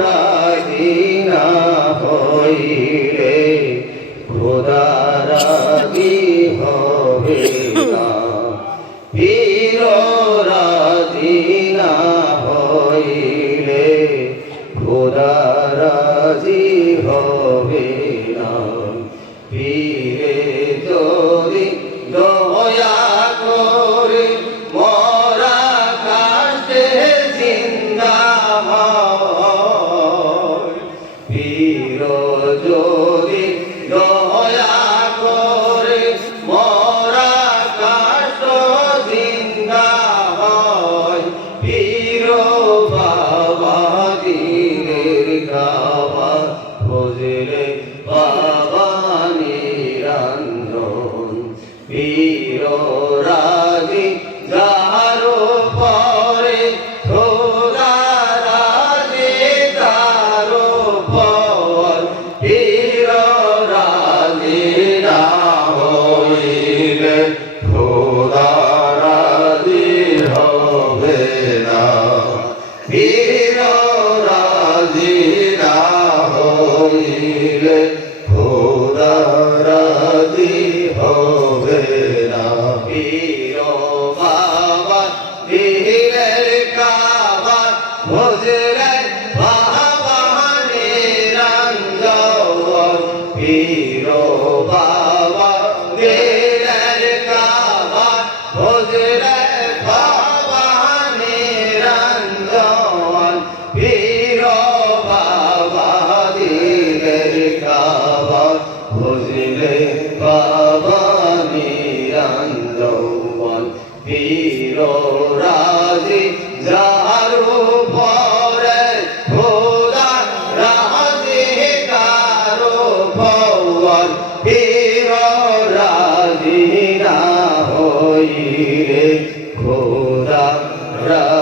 রাহিনা হইলে খোদারাজি হবে না। পীর রাজিনা হইলে খোদারাজি হবে না। পীরে যদি দয়া করে মরা কাটে জিন্দা হয়, পীর যদি দয়া করে মরা কাট জিন্দা হয়, পীর বাবা দিনের গাওয়া বুঝলে বাবা নিরঞ্জন। পীর রাজি যার পরে খোদা রাজি তার পর। পীর রাজি না হইলে খোদা রাজি হবে না। পীর রাজি না হইলে খোদা রাজি হবে না। পীর বাবা দিলের কাবা বুঝলে বাবা নিরঞ্জন। পীর বাবা দিলের কাবা বুঝলে বাবা নিরঞ্জন। পীর বাবা দিলের কাবা বুঝলে বাবা নিরঞ্জন। পীর রাজি যার পরে খোদা রাজি তার পর। পীর রাজি না হই